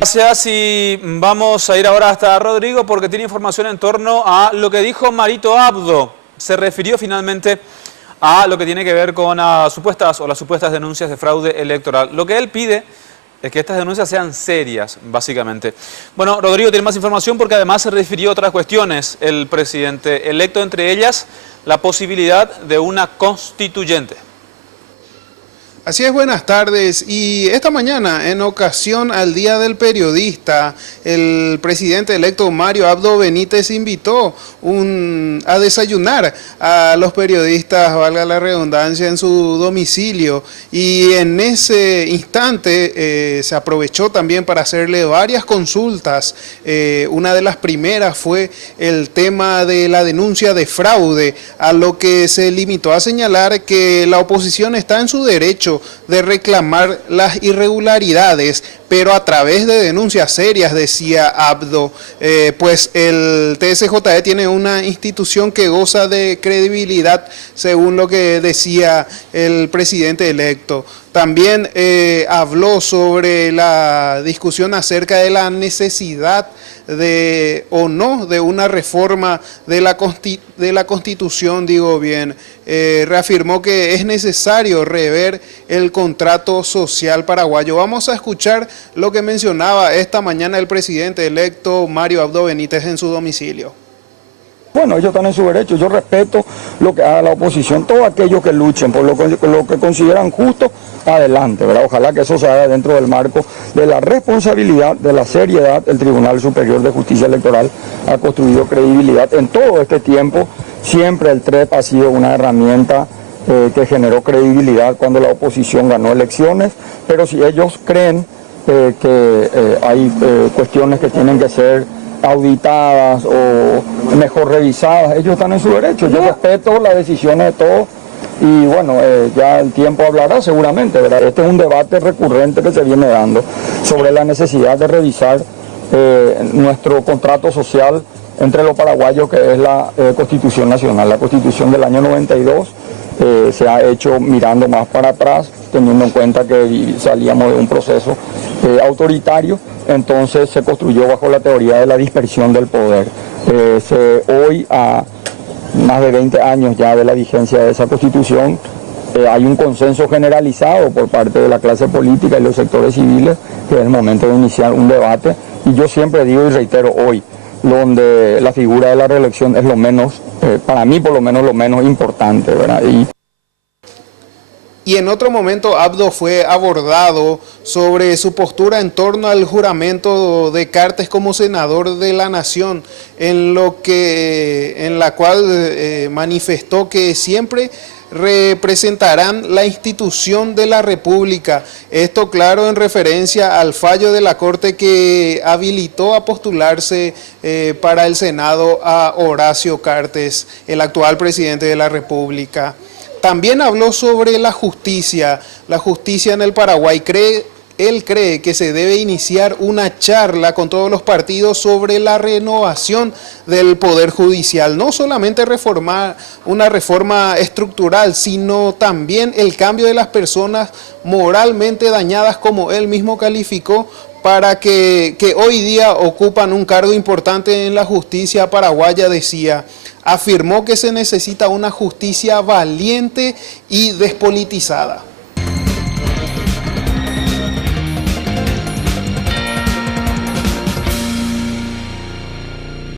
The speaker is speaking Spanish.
Gracias y vamos a ir ahora hasta Rodrigo porque tiene información en torno a lo que dijo Marito Abdo. Se refirió finalmente a lo que tiene que ver con las supuestas denuncias de fraude electoral. Lo que él pide es que estas denuncias sean serias, básicamente. Bueno, Rodrigo tiene más información porque además se refirió a otras cuestiones el presidente electo, entre ellas la posibilidad de una constituyente. Así es, buenas tardes. Y esta mañana, en ocasión al Día del Periodista, el presidente electo Mario Abdo Benítez invitó a desayunar a los periodistas, valga la redundancia, en su domicilio. Y en ese instante se aprovechó también para hacerle varias consultas. Una de las primeras fue el tema de la denuncia de fraude, a lo que se limitó a señalar que la oposición está en su derecho de reclamar las irregularidades, pero a través de denuncias serias, decía Abdo, pues el TSJE tiene una institución que goza de credibilidad, según lo que decía el presidente electo. También habló sobre la discusión acerca de la necesidad de o no de una reforma de la Constitución, digo bien. Reafirmó que es necesario rever el contrato social paraguayo. Vamos a escuchar lo que mencionaba esta mañana el presidente electo Mario Abdo Benítez en su domicilio. Bueno, ellos están en su derecho, yo respeto lo que haga la oposición, todos aquellos que luchen por lo que consideran justo, adelante, ¿verdad? Ojalá que eso se haga dentro del marco de la responsabilidad, de la seriedad. El Tribunal Superior de Justicia Electoral ha construido credibilidad en todo este tiempo, siempre el TREP ha sido una herramienta que generó credibilidad cuando la oposición ganó elecciones, pero si ellos creen que hay cuestiones que tienen que ser auditadas o mejor revisadas, ellos están en su derecho. Yo respeto las decisiones de todos y bueno, ya el tiempo hablará seguramente, ¿verdad? Este es un debate recurrente que se viene dando sobre la necesidad de revisar nuestro contrato social entre los paraguayos, que es la Constitución Nacional. La Constitución del año 92 se ha hecho mirando más para atrás, teniendo en cuenta que salíamos de un proceso autoritario. Entonces se construyó bajo la teoría de la dispersión del poder. Hoy, a más de 20 años ya de la vigencia de esa Constitución, hay un consenso generalizado por parte de la clase política y los sectores civiles que es el momento de iniciar un debate. Y yo siempre digo y reitero hoy, donde la figura de la reelección es lo menos, para mí por lo menos lo menos importante, ¿verdad? Y en otro momento Abdo fue abordado sobre su postura en torno al juramento de Cartes como senador de la Nación, en la cual manifestó que siempre representarán la institución de la República. Esto, claro, en referencia al fallo de la Corte que habilitó a postularse para el Senado a Horacio Cartes, el actual presidente de la República. También habló sobre la justicia en el Paraguay. Él cree que se debe iniciar una charla con todos los partidos sobre la renovación del Poder Judicial. No solamente reformar una reforma estructural, sino también el cambio de las personas moralmente dañadas, como él mismo calificó, para que hoy día ocupan un cargo importante en la justicia paraguaya, decía. Afirmó que se necesita una justicia valiente y despolitizada.